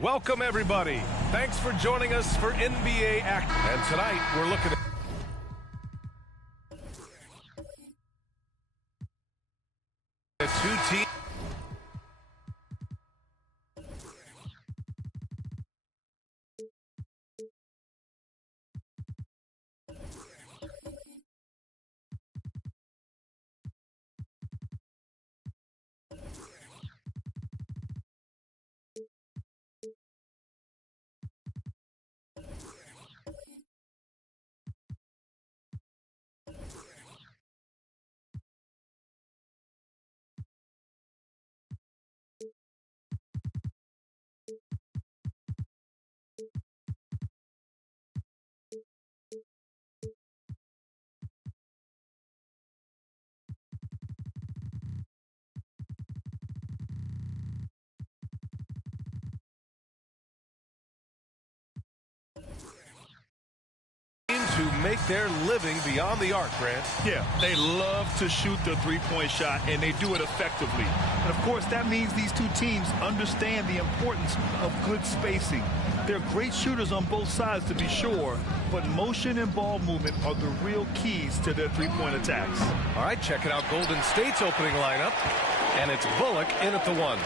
Welcome, everybody. Thanks for joining us for NBA Action. And tonight, we're looking at two teams. To make their living beyond the arc, Grant. Yeah, they love to shoot the three-point shot, and they do it effectively. And, of course, that means these two teams understand the importance of good spacing. They're great shooters on both sides, to be sure, but motion and ball movement are the real keys to their three-point attacks. All right, checking out Golden State's opening lineup, and it's Bullock in at the one.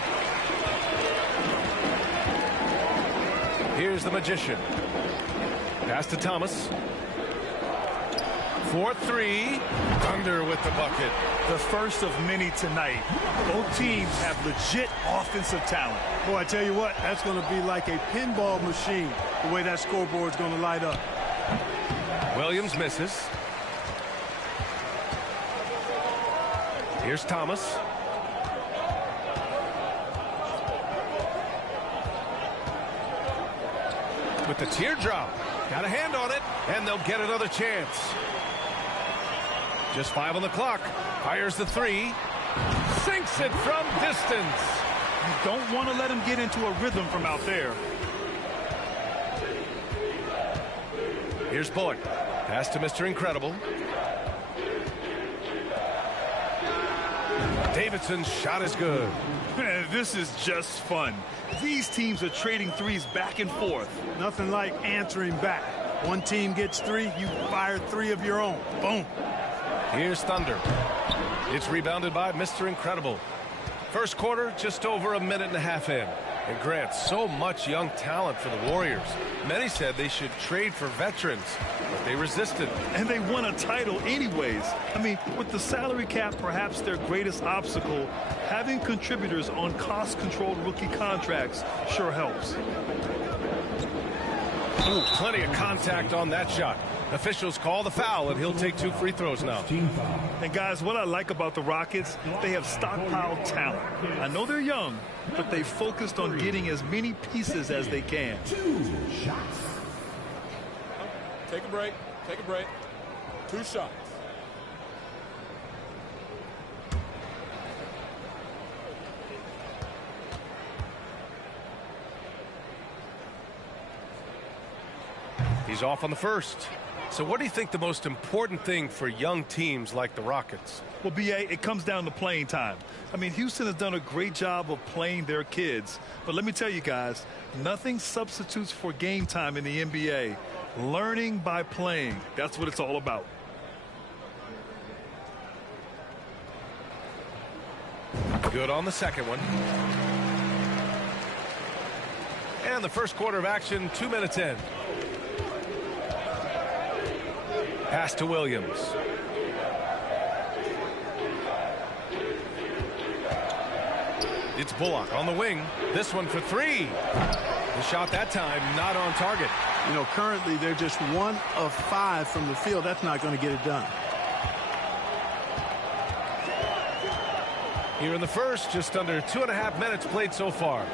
Here's the Magician. Pass to Thomas. 4-3. Thunder with the bucket. The first of many tonight. Both teams have legit offensive talent. Boy, I tell you what, that's going to be like a pinball machine, the way that scoreboard's going to light up. Williams misses. Here's Thomas. With the teardrop. Got a hand on it, and they'll get another chance. Just 5 on the clock. Fires the three. Sinks it from distance. You don't want to let him get into a rhythm from out there. Here's Bullock. Pass to Mr. Incredible. Davidson's shot is good. This is just fun. These teams are trading threes back and forth. Nothing like answering back. One team gets 3, you fire 3 of your own. Boom. Here's Thunder. It's rebounded by Mr. Incredible. First quarter, just over a minute and a half in. And Grant, so much young talent for the Warriors. Many said they should trade for veterans, but they resisted. And they won a title anyways. I mean, with the salary cap perhaps their greatest obstacle, having contributors on cost-controlled rookie contracts sure helps. Ooh, plenty of contact on that shot. Officials call the foul, and he'll take 2 free throws now. And guys, what I like about the Rockets, they have stockpiled talent. I know they're young, but they focused on getting as many pieces as they can. 2 shots. Take a break. Take a break. 2 shots. He's off on the first. So what do you think the most important thing for young teams like the Rockets? Well, B.A., it comes down to playing time. I mean, Houston has done a great job of playing their kids. But let me tell you guys, nothing substitutes for game time in the NBA. Learning by playing. That's what it's all about. Good on the second one. And the first quarter of action, 2 minutes in. Pass to Williams. It's Bullock on the wing. This one for three. The shot that time not on target. You know, currently they're just 1 of 5 from the field. That's not going to get it done. Here in the first, just under 2.5 minutes played so far.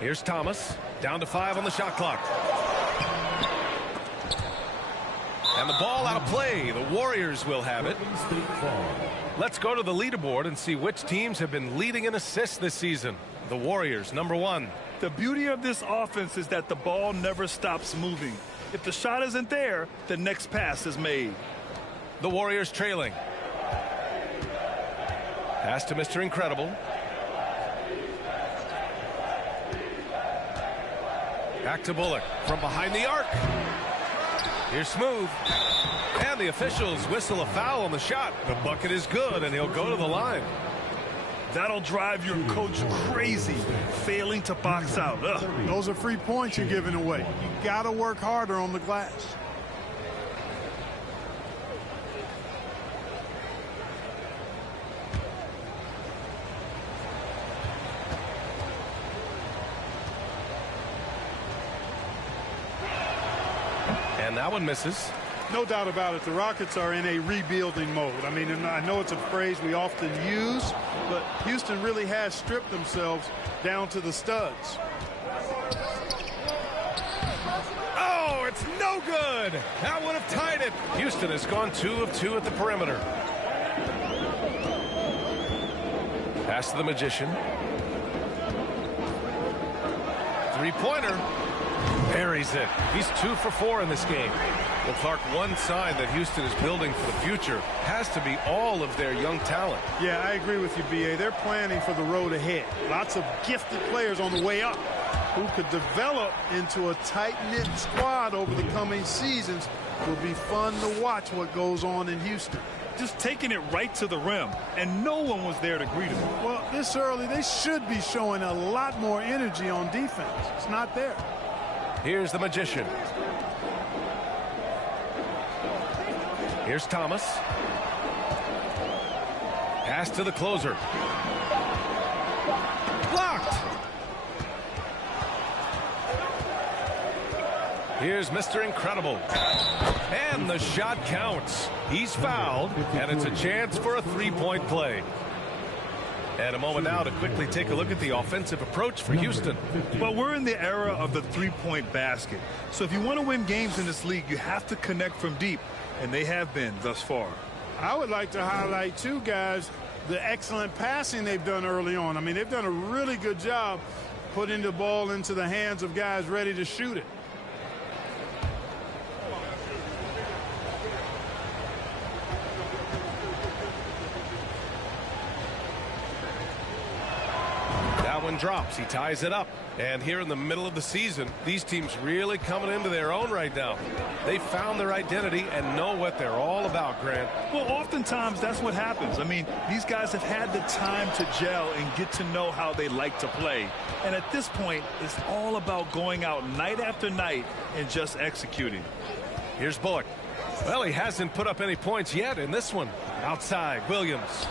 Here's Thomas, down to 5 on the shot clock. And the ball out of play. The Warriors will have it. Let's go to the leaderboard and see which teams have been leading in assists this season. The Warriors, number 1. The beauty of this offense is that the ball never stops moving. If the shot isn't there, the next pass is made. The Warriors trailing. Pass to Mr. Incredible. Back to Bullock from behind the arc. Here's Smooth. And the officials whistle a foul on the shot. The bucket is good, and he'll go to the line. That'll drive your coach crazy, failing to box out. Ugh. Those are free points you're giving away. You got to work harder on the glass. And that one misses. No doubt about it. The Rockets are in a rebuilding mode. I mean, and I know it's a phrase we often use, but Houston really has stripped themselves down to the studs. Oh, it's no good. That would have tied it. Houston has gone 2 of 2 at the perimeter. Pass to the Magician. Three-pointer. Buries it. He's 2 for 4 in this game. Well, Clark, one sign that Houston is building for the future has to be all of their young talent. Yeah, I agree with you, B.A. They're planning for the road ahead. Lots of gifted players on the way up who could develop into a tight-knit squad over the coming seasons. Will be fun to watch what goes on in Houston. Just taking it right to the rim, and no one was there to greet him. Well, this early, they should be showing a lot more energy on defense. It's not there. Here's the Magician. Here's Thomas. Pass to the closer. Blocked. Here's Mr. Incredible. And the shot counts. He's fouled, and it's a chance for a three-point play. And a moment now to quickly take a look at the offensive approach for Houston. Well, we're in the era of the three-point basket. So if you want to win games in this league, you have to connect from deep. And they have been thus far. I would like to highlight, too, guys, the excellent passing they've done early on. I mean, they've done a really good job putting the ball into the hands of guys ready to shoot it. That one drops. He ties it up. And here in the middle of the season, these teams really coming into their own right now. They found their identity and know what they're all about, Grant. Well, oftentimes that's what happens. I mean, these guys have had the time to gel and get to know how they like to play. And at this point, it's all about going out night after night and just executing. Here's Bullock. Well, he hasn't put up any points yet in this one. Outside, Williams.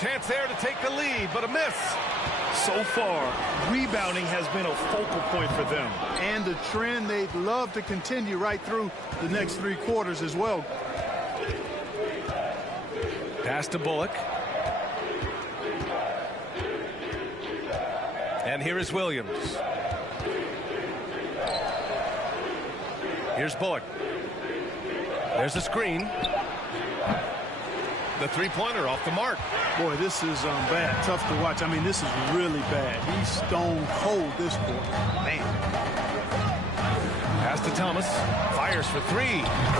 Chance there to take the lead, but a miss. So far, rebounding has been a focal point for them. And a trend they'd love to continue right through the next 3 quarters as well. Pass to Bullock. And here is Williams. Here's Bullock. There's a screen. The three-pointer off the mark. Boy, this is bad. Tough to watch. I mean, this is really bad. He's stone cold this quarter. Man. Pass to Thomas. Fires for 3.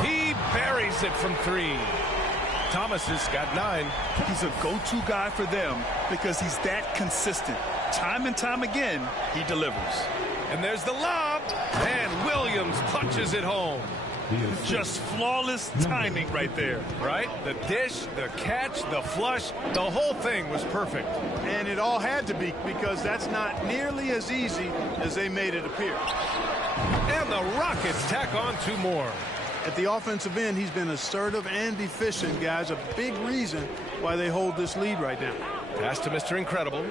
He buries it from 3. Thomas has got 9. He's a go-to guy for them because he's that consistent. Time and time again, he delivers. And there's the lob. And Williams punches it home. Just flawless timing right there. Right? The dish, the catch, the flush, the whole thing was perfect. And it all had to be, because that's not nearly as easy as they made it appear. And the Rockets tack on 2 more. At the offensive end, he's been assertive and efficient, guys. A big reason why they hold this lead right now. Pass to Mr. Incredible.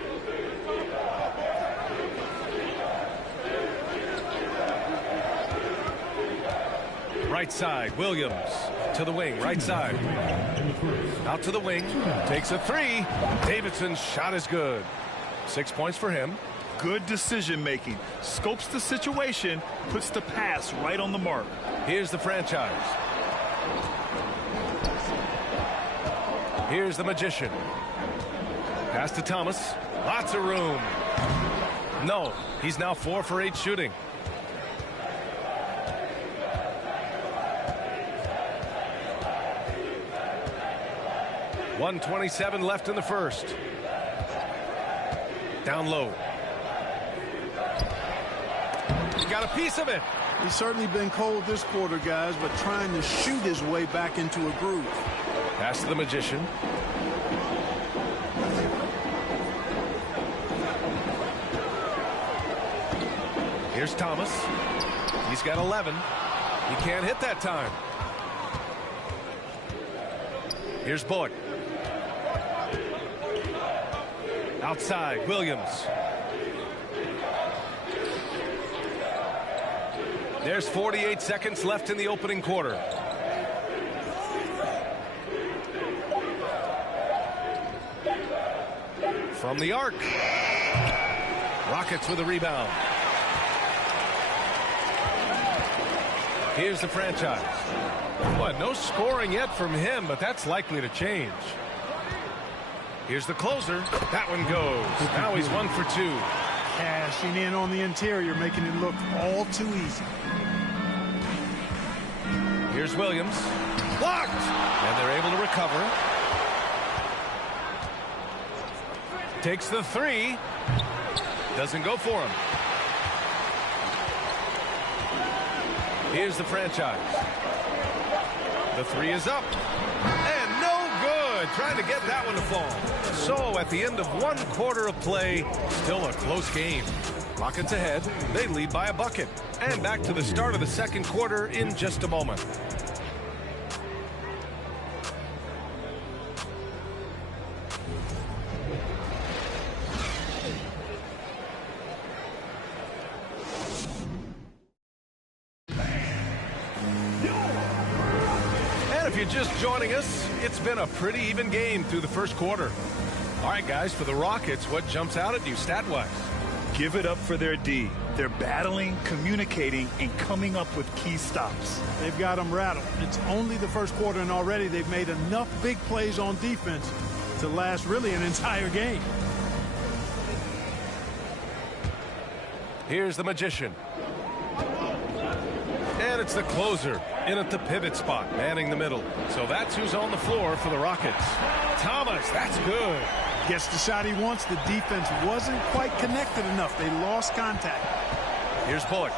Right side, Williams to the wing, right side. Out to the wing, takes a three. Davidson's shot is good. 6 points for him. Good decision making. Scopes the situation, puts the pass right on the mark. Here's the franchise. Here's the magician. Pass to Thomas. Lots of room. No, he's now 4 for 8 shooting. .127 left in the first. Down low. He got a piece of it. He's certainly been cold this quarter, guys, but trying to shoot his way back into a groove. Pass to the magician. Here's Thomas. He's got 11. He can't hit that time. Here's Bullock. Outside, Williams. There's 48 seconds left in the opening quarter. From the arc. Rockets with a rebound. Here's the franchise. Boy, no scoring yet from him, but that's likely to change. Here's the closer. That one goes. Now he's 1 for 2. Cashing in on the interior, making it look all too easy. Here's Williams. Blocked! And they're able to recover. Takes the three. Doesn't go for him. Here's the franchise. The three is up. And no good. Trying to get that one to fall. So at the end of 1 quarter of play, still a close game. Rockets ahead. They lead by a bucket. And back to the start of the second quarter in just a moment. If you're just joining us, it's been a pretty even game through the first quarter. All right, guys, for the Rockets, what jumps out at you stat-wise? Give it up for their D. They're battling, communicating, and coming up with key stops. They've got them rattled. It's only the first quarter, and already they've made enough big plays on defense to last really an entire game. Here's the magician. And it's the closer in at the pivot spot, manning the middle. So that's who's on the floor for the Rockets. Thomas, that's good. Gets the shot he wants. The defense wasn't quite connected enough. They lost contact. Here's Bullock.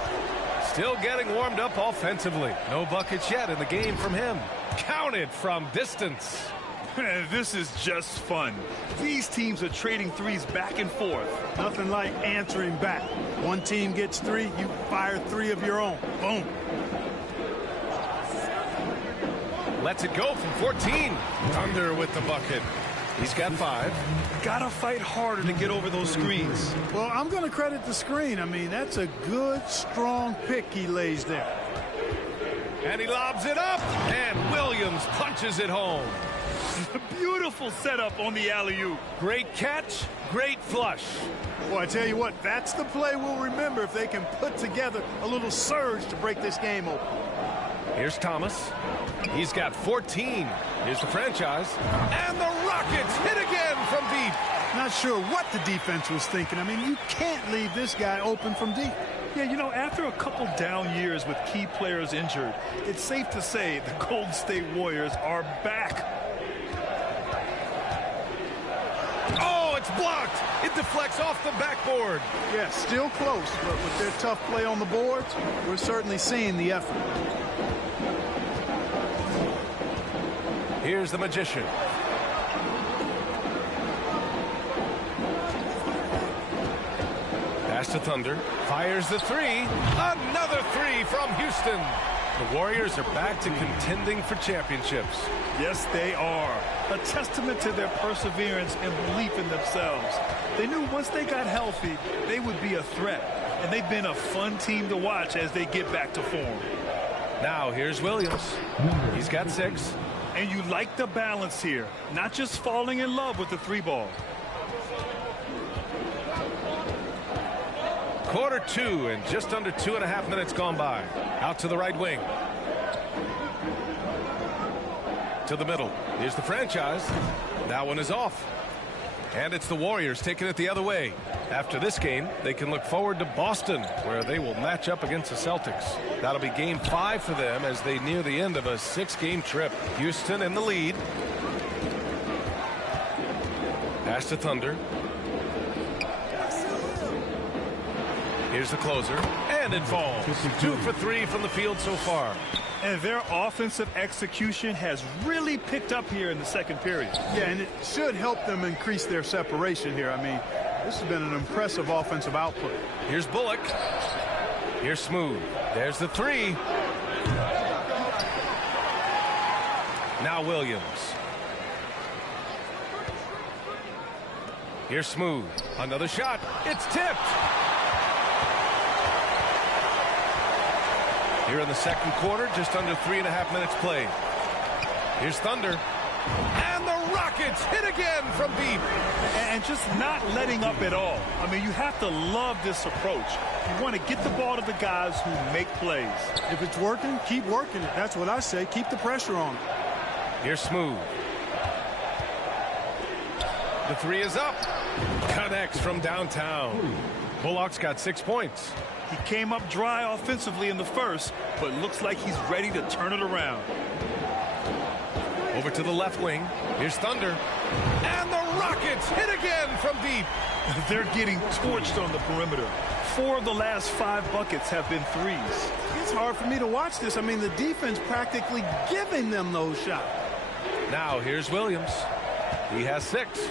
Still getting warmed up offensively. No buckets yet in the game from him. Counted from distance. This is just fun. These teams are trading threes back and forth. Nothing like answering back. One team gets 3, you fire 3 of your own. Boom. Lets it go from 14. Thunder with the bucket. He's got 5. Gotta fight harder to get over those screens. Well, I'm going to credit the screen. I mean, that's a good, strong pick he lays there. And he lobs it up. And Williams punches it home. Beautiful setup on the alley-oop. Great catch, great flush. Boy, I tell you what, that's the play we'll remember if they can put together a little surge to break this game open. Here's Thomas. He's got 14. Here's the franchise. And the Rockets hit again from deep. Not sure what the defense was thinking. I mean, you can't leave this guy open from deep. Yeah, you know, after a couple down years with key players injured, it's safe to say the Golden State Warriors are back. Oh, it's blocked. It deflects off the backboard. Yeah, still close, but with their tough play on the boards, we're certainly seeing the effort. Here's the magician. Pass to Thunder. Fires the 3. Another 3 from Houston. The Warriors are back to contending for championships. Yes, they are. A testament to their perseverance and belief in themselves. They knew once they got healthy, they would be a threat. And they've been a fun team to watch as they get back to form. Now here's Williams. He's got 6. And you like the balance here. Not just falling in love with the 3-ball. Quarter 2 and just under 2.5 minutes gone by. Out to the right wing. To the middle. Here's the franchise. That one is off. And it's the Warriors taking it the other way. After this game, they can look forward to Boston, where they will match up against the Celtics. That'll be game 5 for them as they near the end of a 6-game trip. Houston in the lead. Pass to Thunder. Here's the closer, and it falls. 2 for 3 from the field so far. And their offensive execution has really picked up here in the second period. Yeah, and it should help them increase their separation here. I mean, this has been an impressive offensive output. Here's Bullock. Here's Smooth. There's the 3. Now Williams. Here's Smooth. Another shot. It's tipped. Here in the second quarter, just under 3.5 minutes played. Here's Thunder. And the Rockets hit again from deep. And just not letting up at all. I mean, you have to love this approach. You want to get the ball to the guys who make plays. If it's working, keep working it. That's what I say. Keep the pressure on. Here's Smooth. The 3 is up. Connects from downtown. Bullock's got 6 points. He came up dry offensively in the first, but looks like he's ready to turn it around. Over to the left wing. Here's Thunder. And the Rockets hit again from deep. They're getting torched on the perimeter. 4 of the last 5 buckets have been threes. It's hard for me to watch this. I mean, the defense practically giving them those shots. Now here's Williams. He has 6.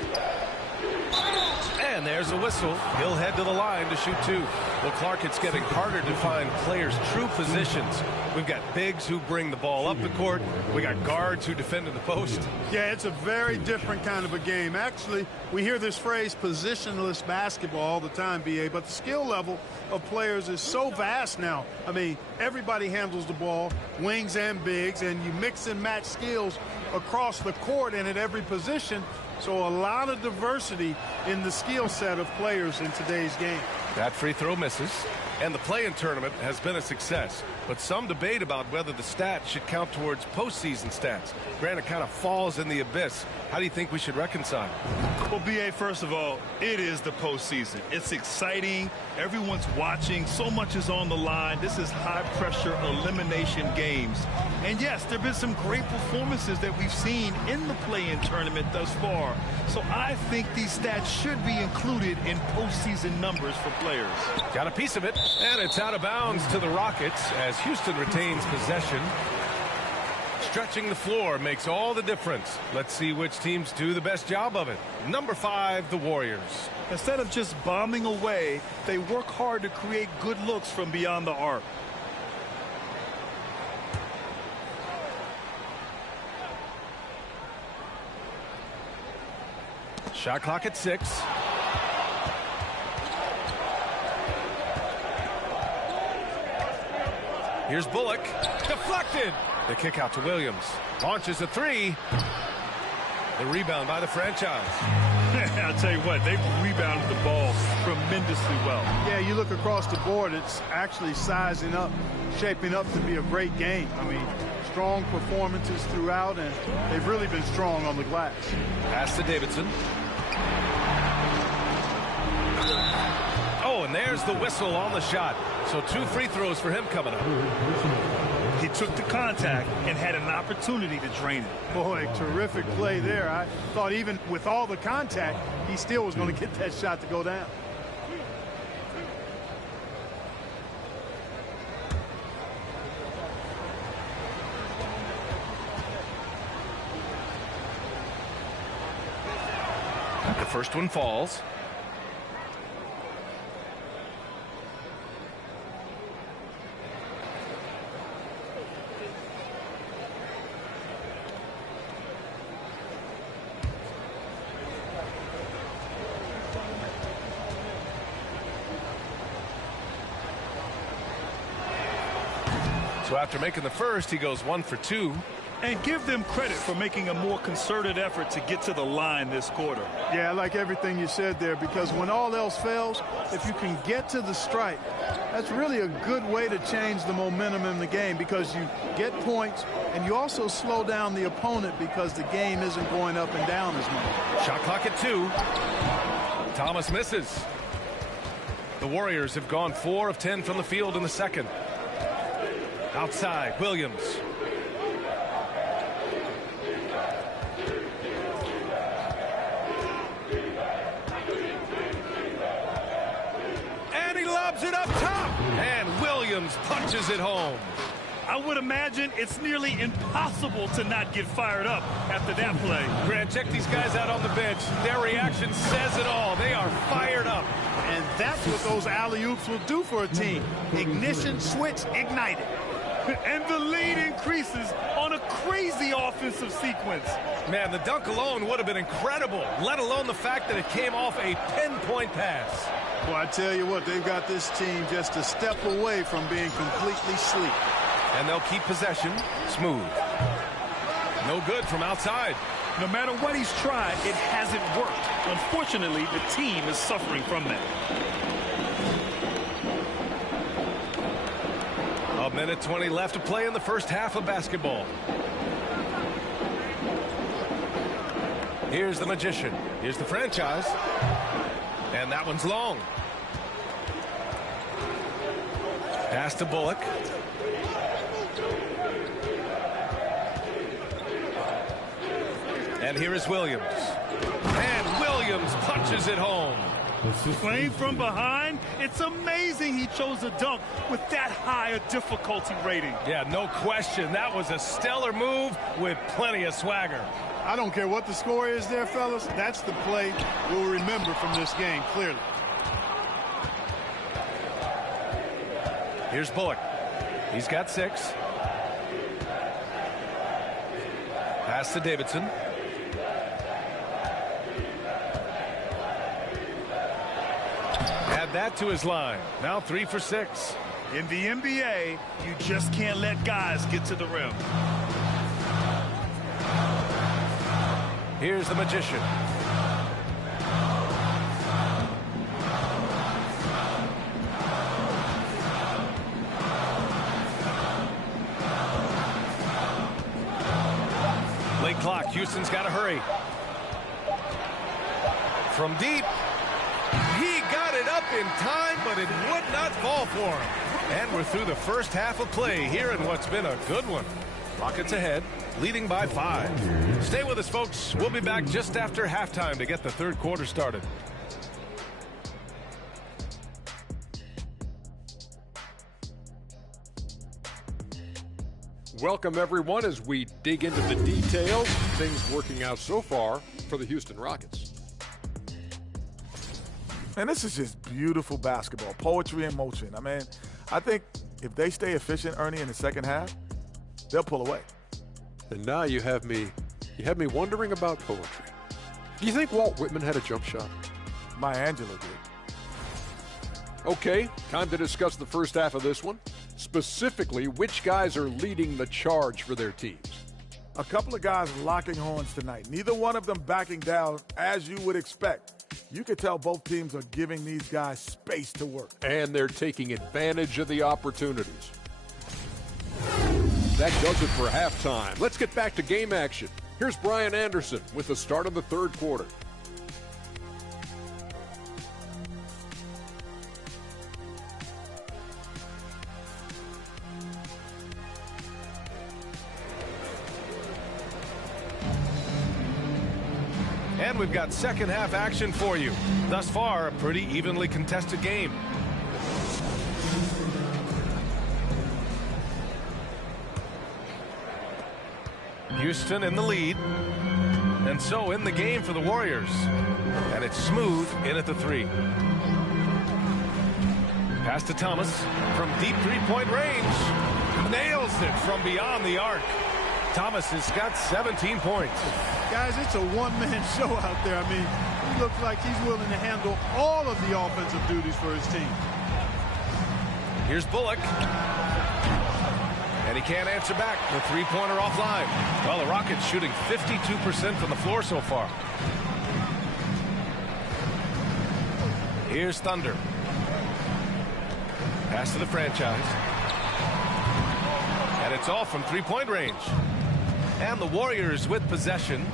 And there's a whistle. He'll head to the line to shoot 2. Well, Clark, it's getting harder to find players' true positions. We've got bigs who bring the ball up the court. We got guards who defend in the post. Yeah, it's a very different kind of a game. Actually, we hear this phrase positionless basketball all the time, BA, but the skill level of players is so vast now. I mean, everybody handles the ball, wings and bigs, and you mix and match skills across the court and at every position. So a lot of diversity in the skill set of players in today's game. That free throw misses. And the play-in tournament has been a success. But some debate about whether the stats should count towards postseason stats. Granted, kind of falls in the abyss. How do you think we should reconcile? Well, BA, first of all, it is the postseason. It's exciting. Everyone's watching. So much is on the line. This is high-pressure elimination games. And yes, there have been some great performances that we've seen in the play-in tournament thus far. So I think these stats should be included in postseason numbers for players. Got a piece of it, and it's out of bounds to the Rockets as Houston retains possession. Stretching the floor makes all the difference. Let's see which teams do the best job of it. Number 5, the Warriors. Instead of just bombing away, they work hard to create good looks from beyond the arc. Shot clock at 6. Here's Bullock. Deflected. The kick out to Williams. Launches a 3. The rebound by the franchise. I'll tell you what, they've rebounded the ball tremendously well. Yeah, you look across the board, it's actually sizing up, shaping up to be a great game. I mean, strong performances throughout, and they've really been strong on the glass. Pass to Davidson. Oh, and there's the whistle on the shot. So 2 free throws for him coming up. He took the contact and had an opportunity to drain it. Boy, terrific play there. I thought even with all the contact, he still was going to get that shot to go down. The first one falls. So after making the first, he goes 1 for 2. And give them credit for making a more concerted effort to get to the line this quarter. Yeah, I like everything you said there, because when all else fails, if you can get to the stripe, that's really a good way to change the momentum in the game, because you get points and you also slow down the opponent because the game isn't going up and down as much. Shot clock at 2. Thomas misses. The Warriors have gone 4 of 10 from the field in the second. Outside, Williams. It up top, and Williams punches it home. I would imagine it's nearly impossible to not get fired up after that play. Grant, check these guys out on the bench. Their reaction says it all. They are fired up. And that's what those alley-oops will do for a team. Ignition, switch, ignited. And the lead increases on a crazy offensive sequence. Man, the dunk alone would have been incredible, let alone the fact that it came off a pinpoint pass. Well, I tell you what, they've got this team just a step away from being completely sleek. And they'll keep possession smooth. No good from outside. No matter what he's tried, it hasn't worked. Unfortunately, the team is suffering from that. A minute 20 left to play in the first half of basketball. Here's the magician. Here's the franchise. And that one's long. Pass to Bullock. And here is Williams. And Williams punches it home. Playing from behind, it's amazing he chose a dunk with that high a difficulty rating. Yeah, no question. That was a stellar move with plenty of swagger. I don't care what the score is there, fellas. That's the play we'll remember from this game, clearly. Here's Bullock. He's got 6. Pass to Davidson. Add that to his line. Now 3 for 6. In the NBA, you just can't let guys get to the rim. Here's the magician. Late clock. Houston's got to hurry. From deep. He got it up in time, but it would not fall for him. And we're through the first half of play here in what's been a good one. Rockets ahead, leading by 5. Stay with us, folks. We'll be back just after halftime to get the third quarter started. Welcome, everyone, as we dig into the details. Things working out so far for the Houston Rockets. And this is just beautiful basketball, poetry in motion. I mean, I think if they stay efficient, Ernie, in the second half, they'll pull away. And now you have me wondering about poetry. Do you think Walt Whitman had a jump shot? Maya Angelou did. Okay, time to discuss the first half of this one. Specifically, which guys are leading the charge for their teams? A couple of guys locking horns tonight. Neither one of them backing down as you would expect. You could tell both teams are giving these guys space to work. And they're taking advantage of the opportunities. That does it for halftime. Let's get back to game action. Here's Brian Anderson with the start of the third quarter. And we've got second half action for you. Thus far, a pretty evenly contested game. Houston in the lead. And so in the game for the Warriors. And it's smooth in at the 3. Pass to Thomas from deep three-point range. Nails it from beyond the arc. Thomas has got 17 points. Guys, it's a one-man show out there. I mean, he looks like he's willing to handle all of the offensive duties for his team. Here's Bullock. And he can't answer back. The three-pointer offline. Well, the Rockets shooting 52% from the floor so far. Here's Thunder. Pass to the franchise. And it's all from three-point range. And the Warriors with possession.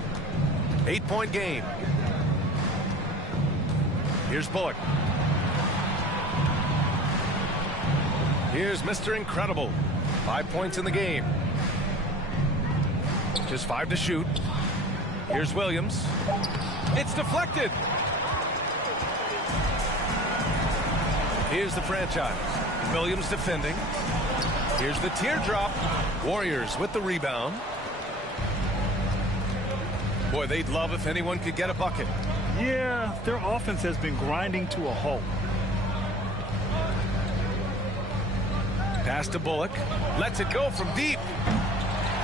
8-point game. Here's Bullock. Here's Mr. Incredible. 5 points in the game. Just 5 to shoot. Here's Williams. It's deflected. Here's the franchise. Williams defending. Here's the teardrop. Warriors with the rebound. Boy, they'd love if anyone could get a bucket. Yeah, their offense has been grinding to a halt. Pass to Bullock. Lets it go from deep.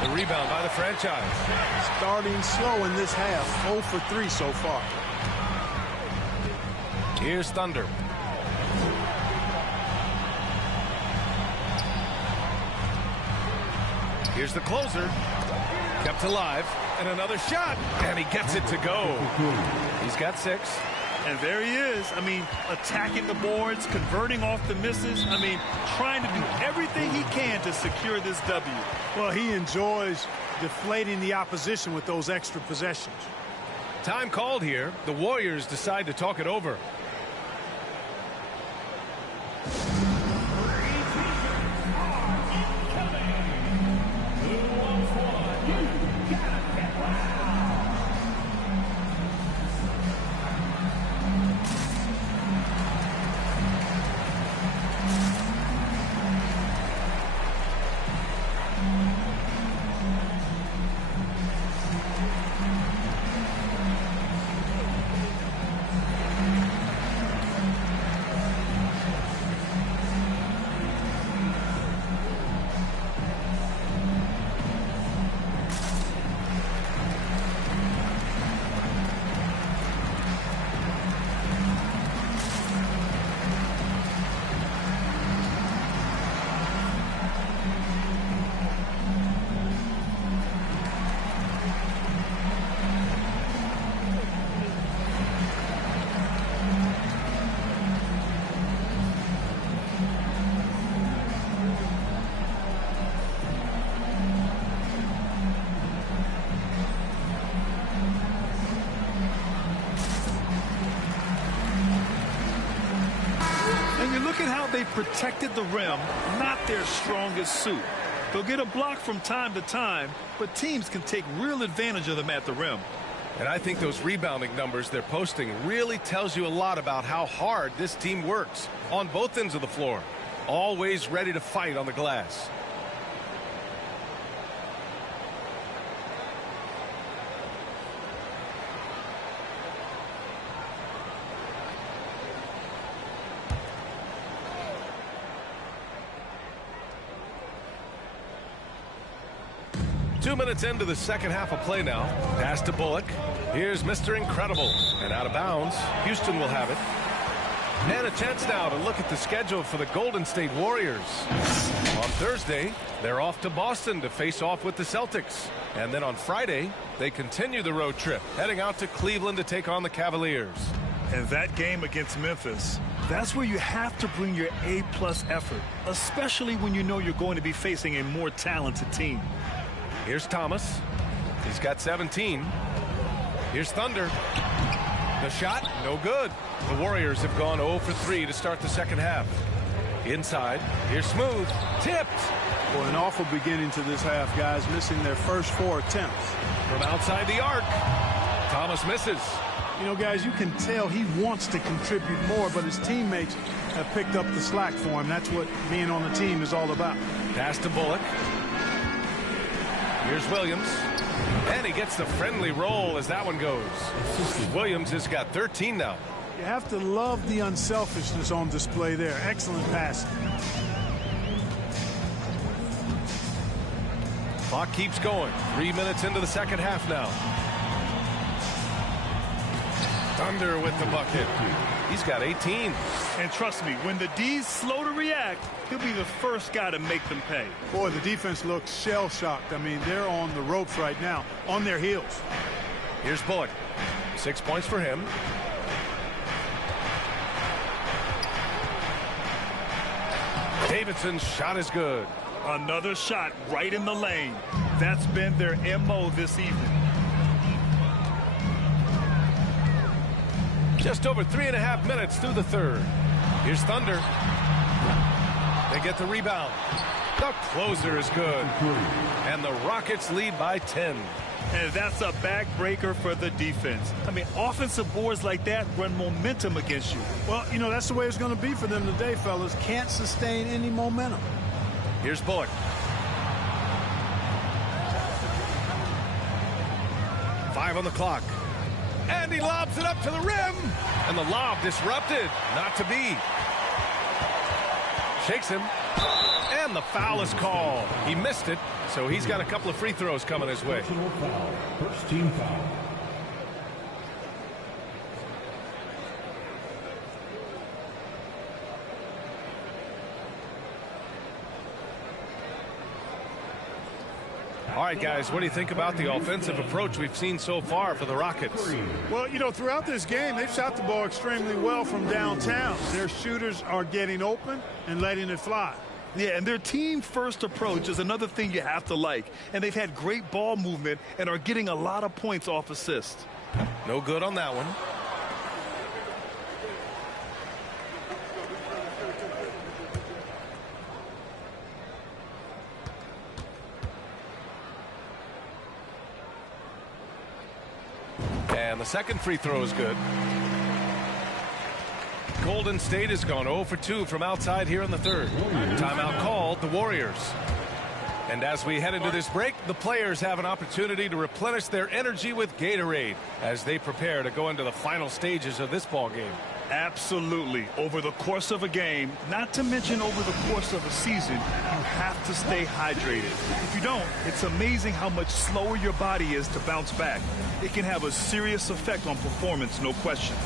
The rebound by the franchise. Starting slow in this half. 0 for 3 so far. Here's Thunder. Here's the closer. Kept alive. And another shot. And he gets it to go. He's got 6. And there he is. I mean, attacking the boards, converting off the misses. I mean, trying to do everything he can to secure this W. Well, he enjoys deflating the opposition with those extra possessions. Time called here. The Warriors decide to talk it over. They protected the rim, not their strongest suit. They'll get a block from time to time, but teams can take real advantage of them at the rim. And I think those rebounding numbers they're posting really tells you a lot about how hard this team works on both ends of the floor. Always ready to fight on the glass. Two minutes into the second half of play now. Pass to Bullock. Here's Mr. Incredible. And out of bounds. Houston will have it. And a chance now to look at the schedule for the Golden State Warriors. On Thursday, they're off to Boston to face off with the Celtics. And then on Friday, they continue the road trip, heading out to Cleveland to take on the Cavaliers. And that game against Memphis, that's where you have to bring your A-plus effort, especially when you know you're going to be facing a more talented team. Here's Thomas. He's got 17. Here's Thunder. The shot, no good. The Warriors have gone 0 for 3 to start the second half. Inside, here's Smooth. Tipped. Well, an awful beginning to this half, guys, missing their first 4 attempts. From outside the arc, Thomas misses. You know, guys, you can tell he wants to contribute more, but his teammates have picked up the slack for him. That's what being on the team is all about. Pass to Bullock. Here's Williams. And he gets the friendly roll as that one goes. Williams has got 13 now. You have to love the unselfishness on display there. Excellent passing. Clock keeps going. 3 minutes into the second half now. Thunder with the bucket. He's got 18. And trust me, when the D's slow to react, he'll be the first guy to make them pay. Boy, the defense looks shell-shocked. I mean, they're on the ropes right now, on their heels. Here's Bullock. 6 points for him. Davidson's shot is good. Another shot right in the lane. That's been their MO this evening. Just over 3.5 minutes through the third. Here's Thunder. They get the rebound. The closer is good. And the Rockets lead by 10. And that's a backbreaker for the defense. I mean, offensive boards like that run momentum against you. Well, you know, that's the way it's going to be for them today, fellas. Can't sustain any momentum. Here's Bullock. Five on the clock. And he lobs it up to the rim. And the lob disrupted. Not to be. Shakes him. And the foul is called. He missed it, so he's got a couple of free throws coming his way. First team foul. All right, guys, what do you think about the offensive approach we've seen so far for the Rockets? Well, you know, throughout this game, they've shot the ball extremely well from downtown. Their shooters are getting open and letting it fly. Yeah, and their team-first approach is another thing you have to like. And they've had great ball movement and are getting a lot of points off assists. No good on that one. And the second free throw is good. Golden State has gone 0 for 2 from outside here in the third. Timeout called, the Warriors. And as we head into this break, the players have an opportunity to replenish their energy with Gatorade as they prepare to go into the final stages of this ball game. Absolutely. Over the course of a game, not to mention over the course of a season, you have to stay hydrated. If you don't, it's amazing how much slower your body is to bounce back. It can have a serious effect on performance, no question.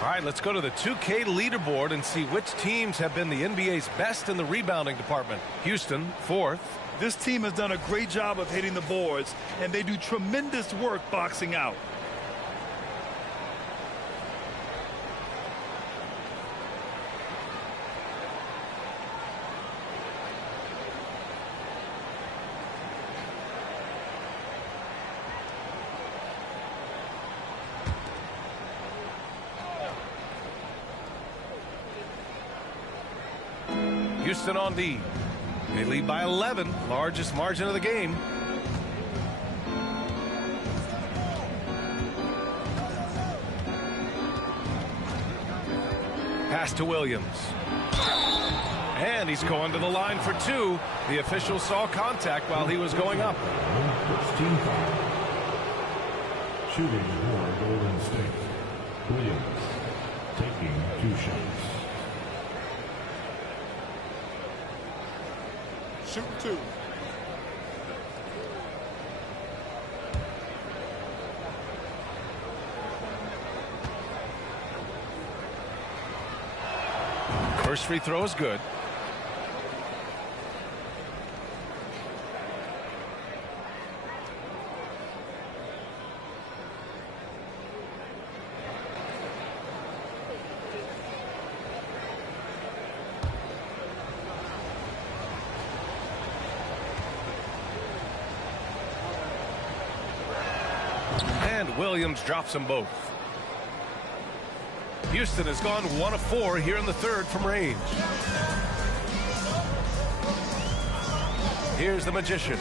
All right, let's go to the 2K leaderboard and see which teams have been the NBA's best in the rebounding department. Houston, 4th. This team has done a great job of hitting the boards, and they do tremendous work boxing out. Houston on D. They lead by 11, largest margin of the game. Pass to Williams. And he's going to the line for two. The official saw contact while he was going up. First team foul. Shooting for Golden State. Williams taking 2 shots. Shoot 2. First free throw is good. And Williams drops them both. Houston has gone 1 of 4 here in the third from range. Here's the Magician.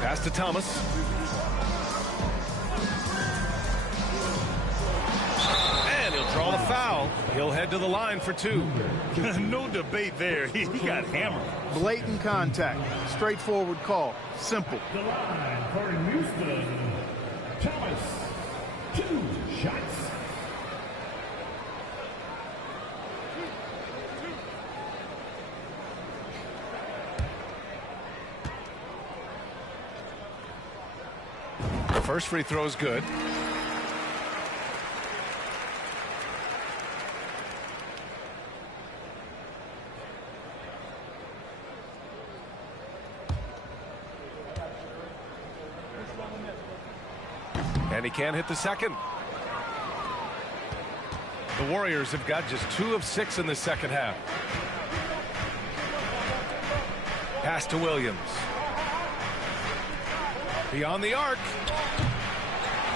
Pass to Thomas. And he'll draw the foul. He'll head to the line for 2. No debate there. He got hammered. Blatant contact. Straightforward call. Simple. The line for Houston. Thomas. 2 shots. The first free throw is good. And he can't hit the second. The Warriors have got just 2 of 6 in the second half. Pass to Williams. Beyond the arc.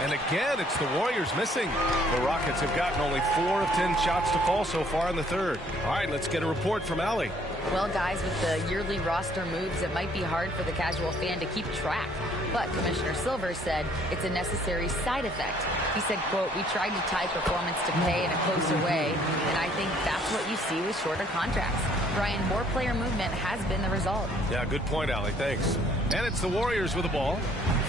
And again, it's the Warriors missing. The Rockets have gotten only 4 of 10 shots to fall so far in the third. All right, let's get a report from Allie. Well, guys, with the yearly roster moves, it might be hard for the casual fan to keep track. But Commissioner Silver said it's a necessary side effect. He said, quote, "We tried to tie performance to pay in a closer way, and I think that's what you see with shorter contracts." Brian, more player movement has been the result. Yeah, good point, Allie. Thanks. And it's the Warriors with the ball,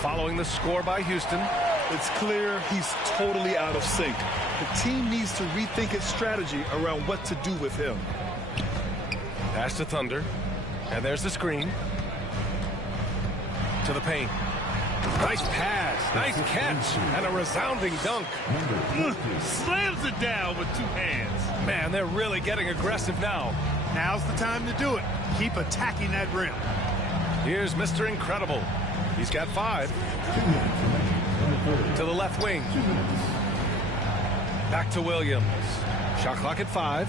following the score by Houston. It's clear he's totally out of sync. The team needs to rethink its strategy around what to do with him. Pass to Thunder. And there's the screen. To the paint. Nice pass. Nice catch. And a resounding dunk. Slams it down with 2 hands. Man, they're really getting aggressive now. Now's the time to do it. Keep attacking that rim. Here's Mr. Incredible. He's got 5. To the left wing. Back to Williams. Shot clock at 5.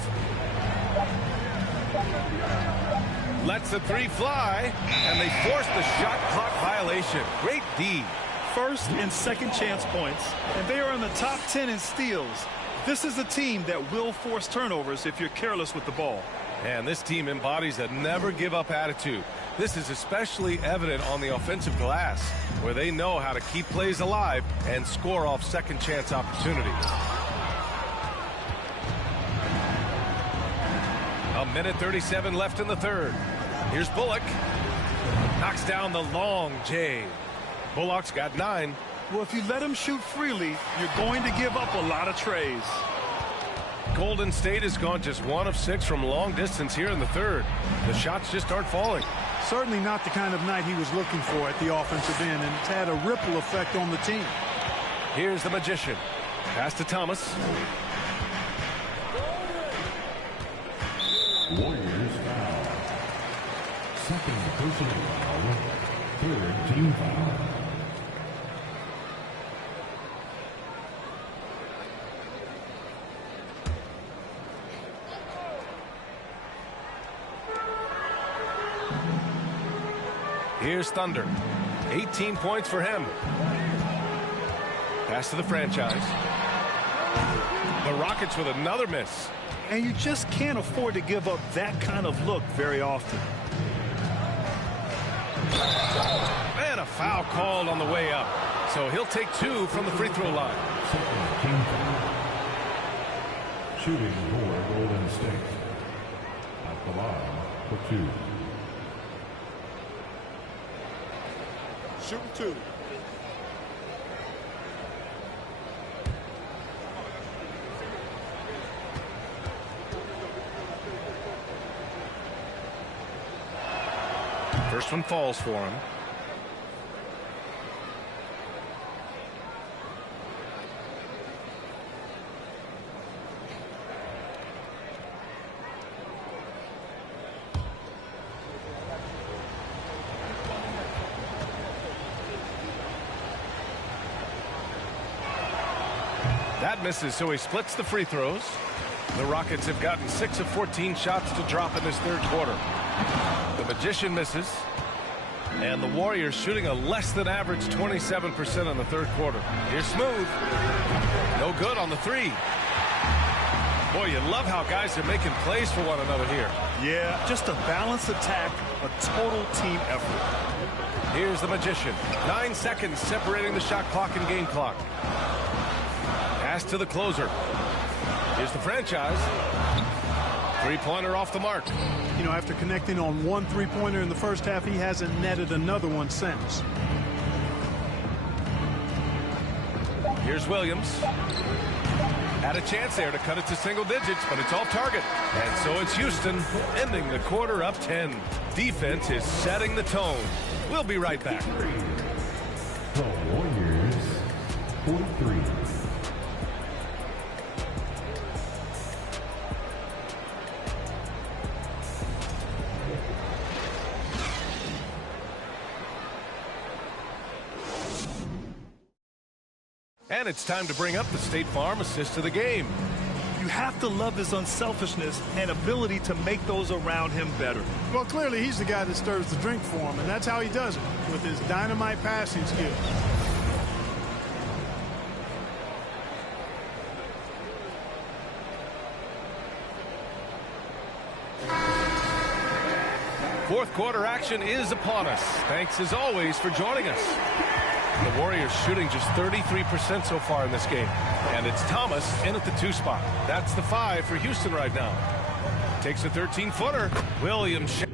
Lets the 3 fly, and they force the shot clock violation. Great D. First and second chance points, and they are in the top 10 in steals. This is a team that will force turnovers if you're careless with the ball. And this team embodies a never-give-up attitude. This is especially evident on the offensive glass, where they know how to keep plays alive and score off second-chance opportunities. A minute 37 left in the third. Here's Bullock. Knocks down the long J. Bullock's got 9. Well, if you let him shoot freely, you're going to give up a lot of trays. Golden State has gone just 1 of 6 from long distance here in the third. The shots just aren't falling. Certainly not the kind of night he was looking for at the offensive end, and it's had a ripple effect on the team. Here's the Magician. Pass to Thomas. Warriors foul. Second personal foul. Third team foul. Here's Thunder. 18 points for him. Pass to the franchise. The Rockets with another miss. And you just can't afford to give up that kind of look very often. And a foul called on the way up. So he'll take 2 from the free throw line. Second team foul. Shooting for Golden State. At the line for 2. Shooting 2. First one falls for him. That misses, so he splits the free throws. The Rockets have gotten 6 of 14 shots to drop in this third quarter. The Magician misses. And the Warriors shooting a less than average 27% in the third quarter. Here's Smooth. No good on the three. Boy, you love how guys are making plays for one another here. Yeah, just a balanced attack, a total team effort. Here's the Magician. 9 seconds separating the shot clock and game clock. Pass to the closer. Here's the franchise. Three-pointer off the mark. You know, after connecting on one three-pointer in the first half, he hasn't netted another one since. Here's Williams. Had a chance there to cut it to single digits, but it's off target. And so it's Houston ending the quarter up 10. Defense is setting the tone. We'll be right back. The Warriors 43. And it's time to bring up the State Farm assist of the game. You have to love his unselfishness and ability to make those around him better. Well, clearly he's the guy that stirs the drink for him, and that's how he does it, with his dynamite passing skill. Fourth quarter action is upon us. Thanks as always for joining us. The Warriors shooting just 33% so far in this game. And it's Thomas in at the 2 spot. That's the 5 for Houston right now. Takes a 13-footer. Williams.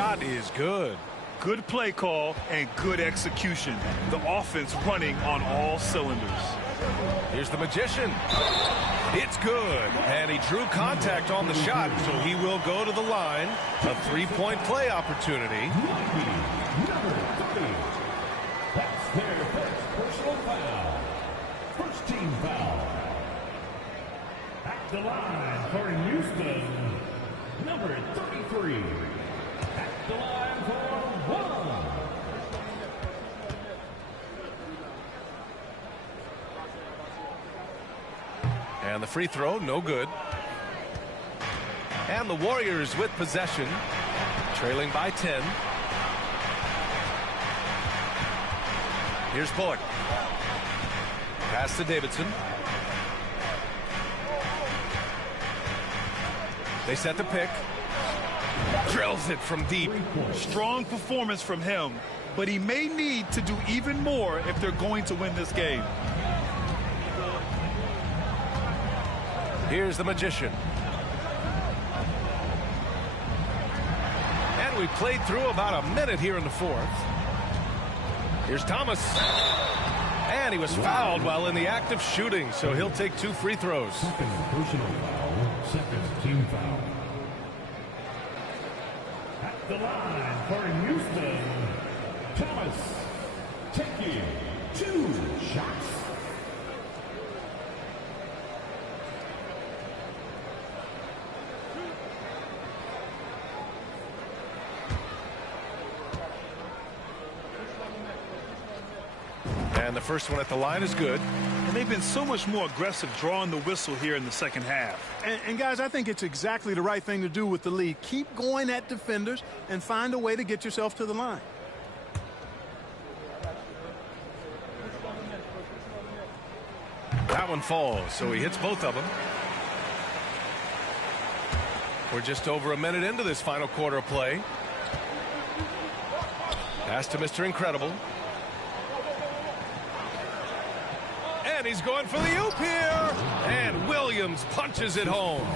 Shot is good. Good play call and good execution. The offense running on all cylinders. Here's the Magician. It's good. And he drew contact on the shot, so he will go to the line. A three-point play opportunity. Number 30. That's their first personal foul. First team foul. At the line for Houston, number 33. At the line for one. And the free throw, no good. And the Warriors with possession, trailing by 10. Here's Bullock. Pass to Davidson. They set the pick. Drills it from deep. Strong performance from him, but he may need to do even more if they're going to win this game. Here's the Magician. And we played through about a minute here in the fourth. Here's Thomas. And he was fouled while in the act of shooting, so he'll take 2 free throws. Second personal foul, second team foul. At the line for Houston, Thomas taking 2 shots. And the first one at the line is good. And they've been so much more aggressive drawing the whistle here in the second half. And guys, I think it's exactly the right thing to do with the lead. Keep going at defenders and find a way to get yourself to the line. That one falls, so he hits both of them. We're just over a minute into this final quarter of play. Pass to Mr. Incredible. And he's going for the oop here. And Williams punches it home.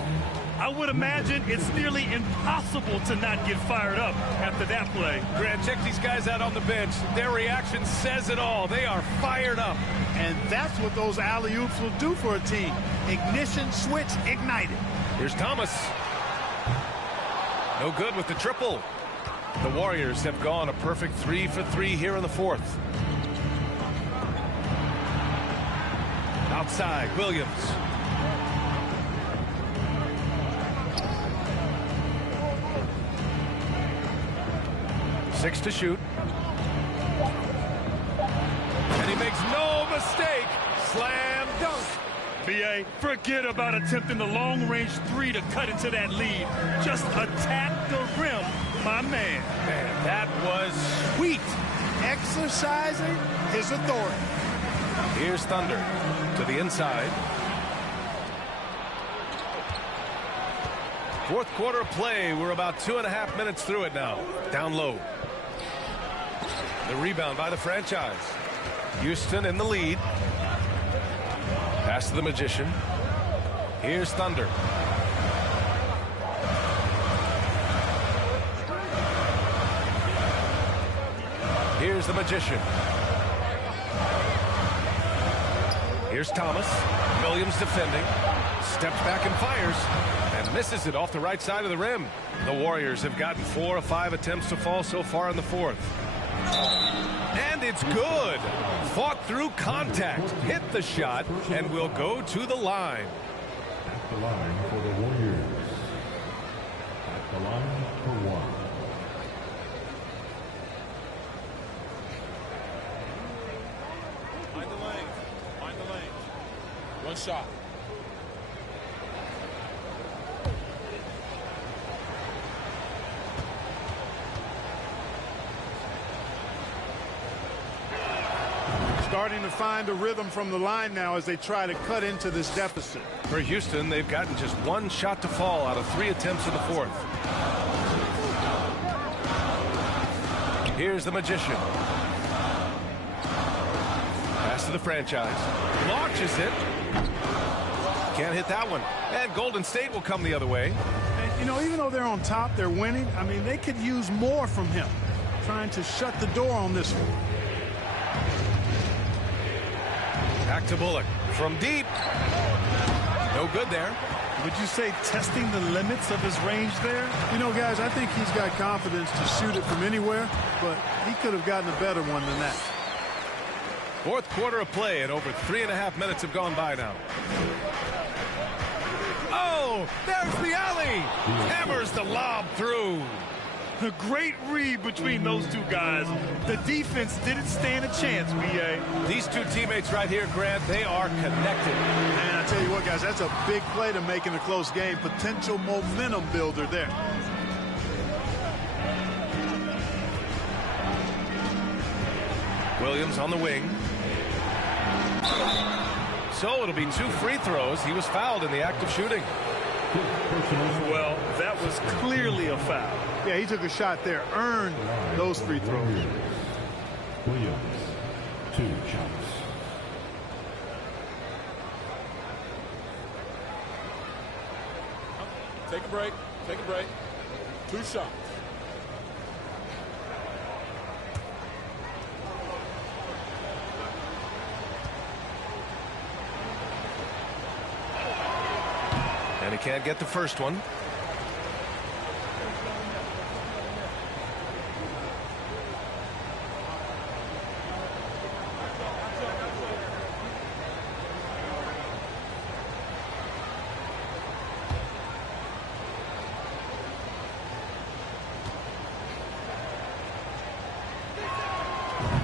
I would imagine it's nearly impossible to not get fired up after that play. Grant, check these guys out on the bench. Their reaction says it all. They are fired up. And that's what those alley-oops will do for a team. Ignition switch ignited. Here's Thomas. No good with the triple. The Warriors have gone a perfect 3 for 3 here in the fourth. Outside, Williams. Six to shoot. And he makes no mistake. Slam dunk. B.A., forget about attempting the long-range 3 to cut into that lead. Just attack the rim, my man. Man, that was sweet. Exercising his authority. Here's Thunder to the inside. Fourth quarter of play. We're about 2.5 minutes through it now. Down low. The rebound by the franchise. Houston in the lead. Pass to the Magician. Here's Thunder. Here's the Magician. Here's Thomas. Williams defending. Steps back and fires. And misses it off the right side of the rim. The Warriors have gotten 4 of 5 attempts to fall so far in the fourth. And it's good. Fought through contact. Hit the shot and will go to the line. At the line for the Warriors. At the line for 1. Find the lane. Find the lane. One shot. Starting to find a rhythm from the line now as they try to cut into this deficit. For Houston, they've gotten just 1 shot to fall out of 3 attempts in the fourth. Here's the Magician. Pass to the franchise. Launches it. Can't hit that one. And Golden State will come the other way. You know, even though they're on top, they're winning. I mean, they could use more from him, trying to shut the door on this one. Back to Bullock from deep. No good there. Would you say testing the limits of his range there? You know, guys, I think he's got confidence to shoot it from anywhere, but he could have gotten a better one than that. Fourth quarter of play, and over 3.5 minutes have gone by now. Oh, there's the alley. Hammers the lob through. A great read between those two guys. The defense didn't stand a chance, B.A. These two teammates right here, Grant, they are connected. And I tell you what, guys, that's a big play to make in a close game. Potential momentum builder there. Williams on the wing. So it'll be 2 free throws. He was fouled in the act of shooting. Well, that was clearly a foul. Yeah, he took a shot there, earned those free throws. Williams, 2 shots. Take a break. Take a break. 2 shots. And he can't get the first one.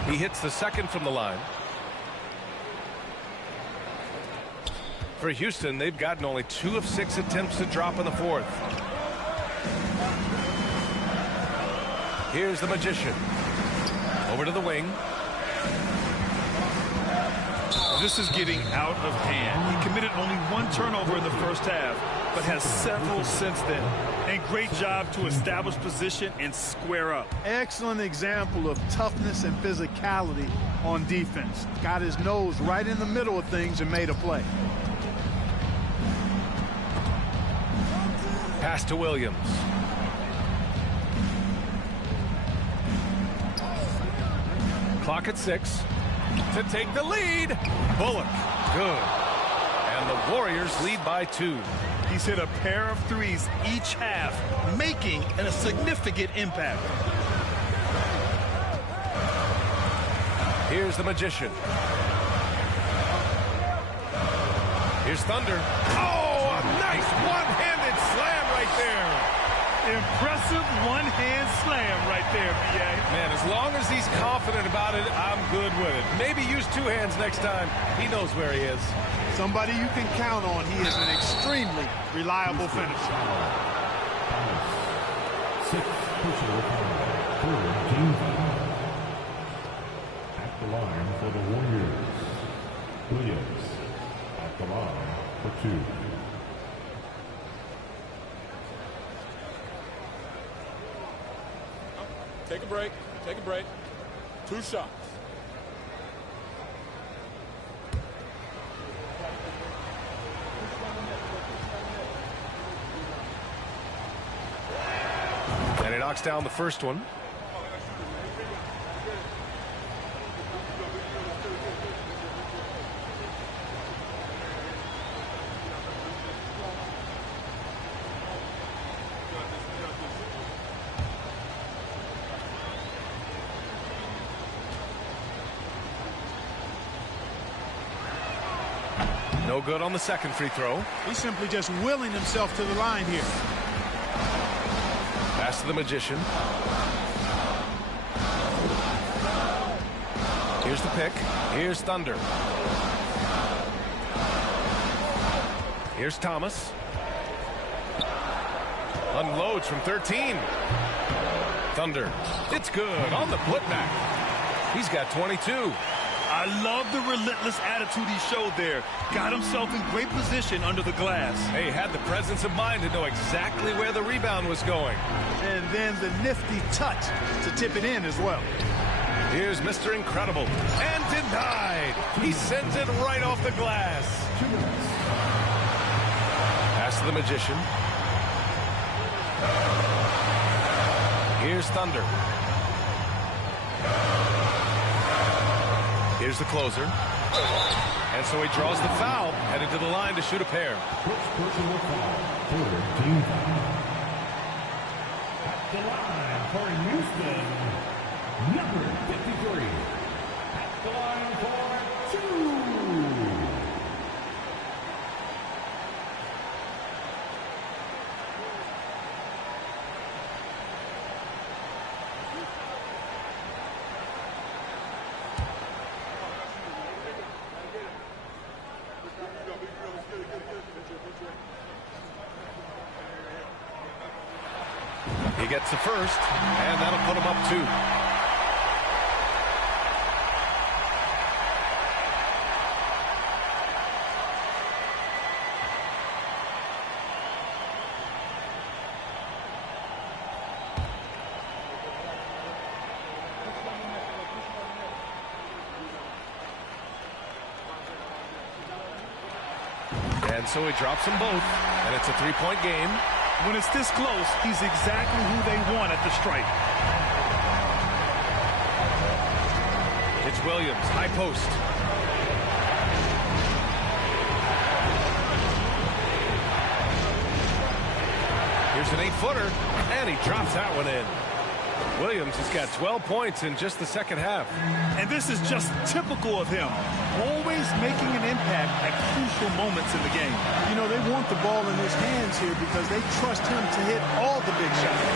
He hits the second from the line. For Houston, they've gotten only 2 of 6 attempts to drop in the fourth. Here's the Magician. Over to the wing. This is getting out of hand. He committed only 1 turnover in the first half, but has several since then. And great job to establish position and square up. Excellent example of toughness and physicality on defense. Got his nose right in the middle of things and made a play. Pass to Williams. Clock at 6. To take the lead. Bullock. Good. And the Warriors lead by 2. He's hit a pair of threes each half, making a significant impact. Here's the Magician. Here's Thunder. Oh, a nice one-handed slam right there. Impressive one-hand slam right there, B.A. Man, as long as he's confident about it, I'm good with it. Maybe use 2 hands next time. He knows where he is. Somebody you can count on. He is an extremely reliable finisher. 6 personal foul for team foul. At the line for the Warriors, Williams. At the line for 2. Take a break. Take a break. 2 shots. And he knocks down the first one. No good on the second free throw. He's simply just willing himself to the line here. Pass to the Magician. Here's the pick. Here's Thunder. Here's Thomas. Unloads from 13. Thunder. It's good on the putback. He's got 22. I love the relentless attitude he showed there. Got himself in great position under the glass. He had the presence of mind to know exactly where the rebound was going. And then the nifty touch to tip it in as well. Here's Mr. Incredible. And denied. He sends it right off the glass. Pass to the Magician. Here's Thunder. Here's the closer. And so he draws the foul, headed to the line to shoot a pair. First personal foul for team foul. At the line for Houston, number 53. At the line for 2. He gets the first, and that'll put him up 2. And so he drops them both, and it's a 3-point game. When it's this close, he's exactly who they want at the stripe. It's Williams, high post. Here's an 8-footer, and he drops that one in. Williams has got 12 points in just the second half. And this is just typical of him. Always making an impact at crucial moments in the game. You know, they want the ball in his hands here because they trust him to hit all the big shots.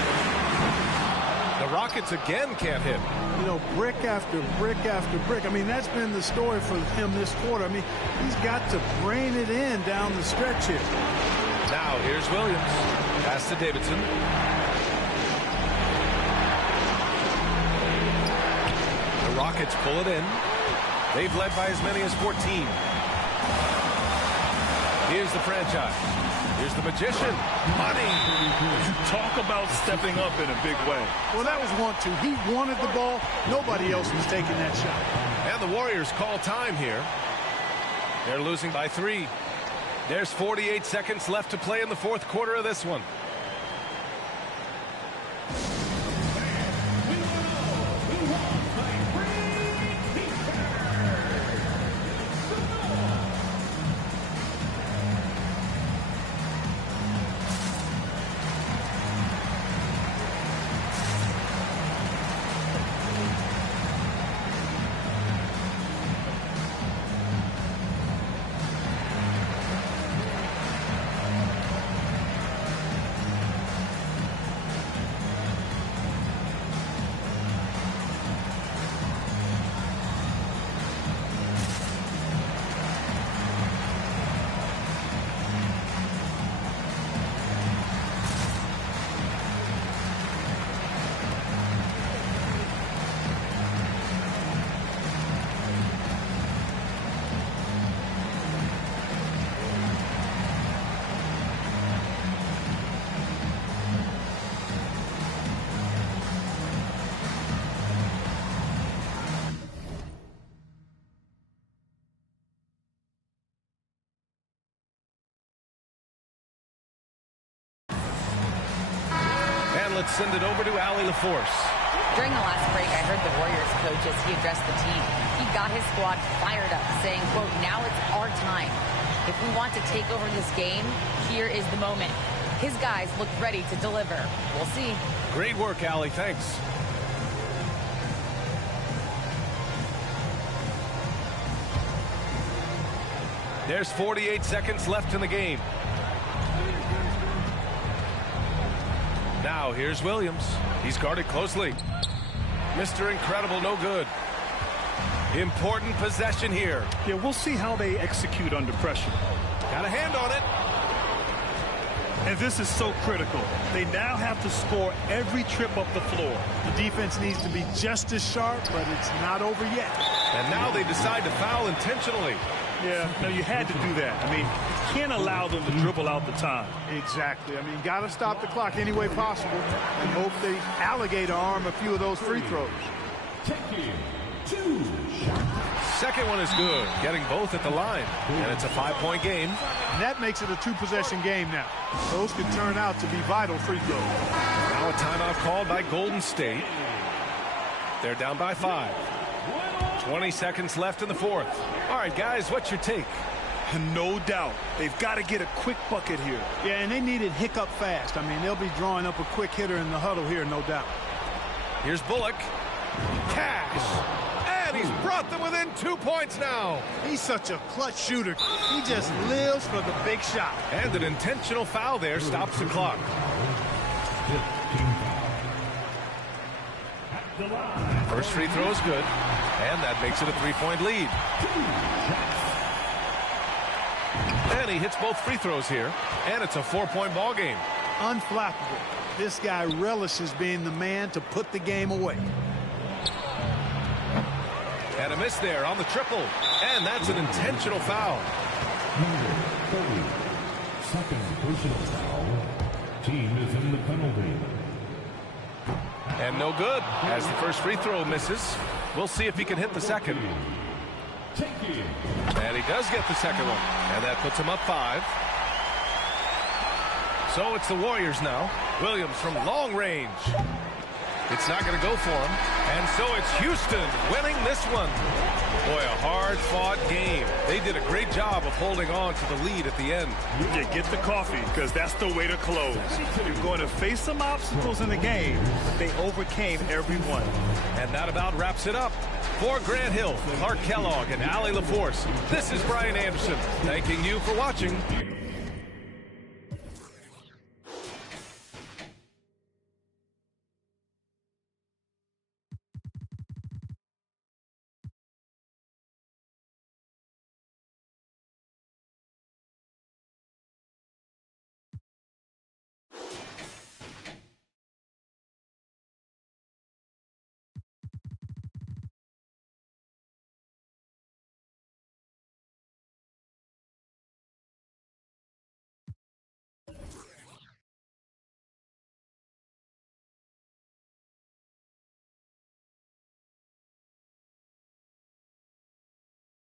The Rockets again can't hit. You know, brick after brick after brick. I mean, that's been the story for him this quarter. I mean, he's got to brain it in down the stretch here. Now, here's Williams. Pass to Davidson. The Rockets pull it in. They've led by as many as 14. Here's the franchise. Here's the magician. Money. Talk about stepping up in a big way. Well, that was 1-2. He wanted the ball. Nobody else was taking that shot. And the Warriors call time here. They're losing by 3. There's 48 seconds left to play in the fourth quarter of this one. Let's send it over to Allie LaForce. During the last break, I heard the Warriors coach as he addressed the team. He got his squad fired up, saying, quote, now it's our time. If we want to take over this game, here is the moment. His guys look ready to deliver. We'll see. Great work, Allie. Thanks. There's 48 seconds left in the game. Now, here's Williams. He's guarded closely. Mr. Incredible, no good. Important possession here. Yeah, we'll see how they execute under pressure. Got a hand on it. And this is so critical. They now have to score every trip up the floor. The defense needs to be just as sharp, but it's not over yet. And now they decide to foul intentionally. Yeah, no, you had to do that. I mean, you can't allow them to dribble out the time. Exactly. I mean, got to stop the clock any way possible and hope they alligator arm a few of those free throws. Taking 2 shots. Second one is good, getting both at the line. And it's a 5-point game. And that makes it a 2-possession game now. Those could turn out to be vital free throws. Now a timeout called by Golden State. They're down by 5. 20 seconds left in the fourth. All right, guys, what's your take? No doubt. They've got to get a quick bucket here. Yeah, and they need it hiccup fast. I mean, they'll be drawing up a quick hitter in the huddle here, no doubt. Here's Bullock. Cash. And he's brought them within 2 points now. He's such a clutch shooter. He just lives for the big shot. And an intentional foul there stops the clock. 15 foul. At the line. First free throw is good. And that makes it a 3-point lead. And he hits both free throws here. And it's a 4-point ball game. Unflappable. This guy relishes being the man to put the game away. And a miss there on the triple. And that's an intentional foul. Number 30. Second personal foul. Team is in the penalty. And no good as the first free throw misses. We'll see if he can hit the second. And he does get the second one. And that puts him up 5. So it's the Warriors now. Williams from long range. It's not going to go for him. And so it's Houston winning this one. Boy, a hard-fought game. They did a great job of holding on to the lead at the end. Yeah, get the coffee, because that's the way to close. You're going to face some obstacles in the game, but they overcame every one. And that about wraps it up. For Grant Hill, Clark Kellogg, and Allie LaForce, this is Brian Anderson, thanking you for watching.